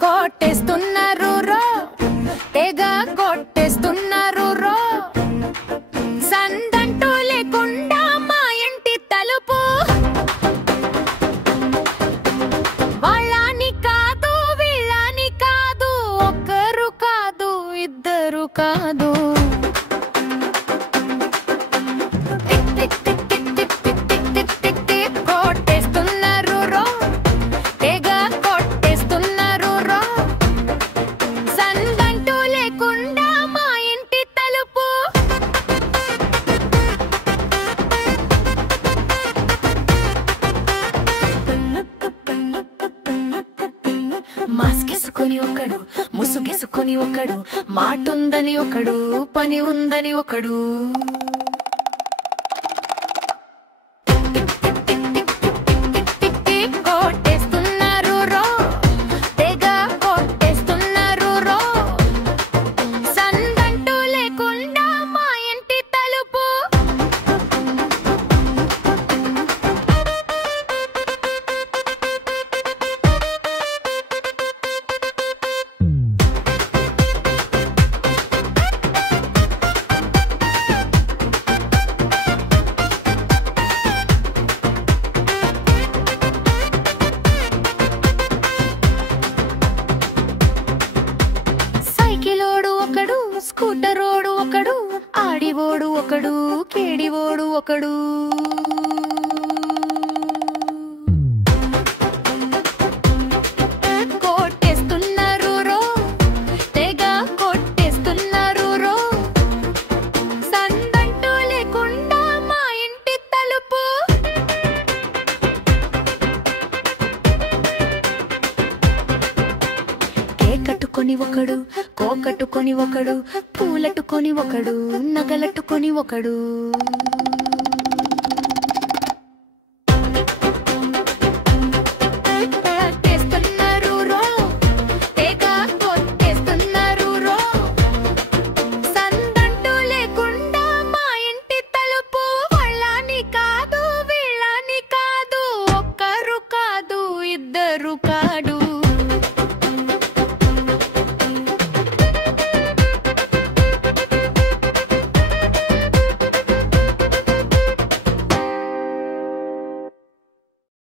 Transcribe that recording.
కొట్టేస్తున్నారు రో తెగ కొట్టేస్తున్నారు రో సందంటూ లేకుండా మా ఇంటి తలుపు వాళ్ళని కాదు వీళ్ళని కాదు ఒకరు కాదు ఇద్దరు కాదు కొట్టేస్తున్నారు రో తెగ కొట్టేస్తున్నారు రో సందంటూ లేకుండా మా ఇంటి తలుపు మాస్కేసుకొని ఒకడు ముసుగేసుకొని ఒకడు మాటుందని ఒకడు పని ఉందని ఒకడు కొట్టేస్తున్నారు రో తెగ కొట్టేస్తున్నారు రో సందంటూ లేకుండా మా ఇంటి తలుపు సైకిలోడు ఒకడు స్కూటరోడు ఒకడు ఆడివోడు ఒకడు కేడివోడు ఒకడు కొట్టేస్తున్నారు రో తెగ కొట్టేస్తున్నారు రో సందంటూ లేకుండా మా ఇంటి తలుపు కేకట్టుకొని ఒకడు కోకట్టుకొని ఒకడు పూలట్టుకొని ఒకడు నగలట్టుకొని ఒకడు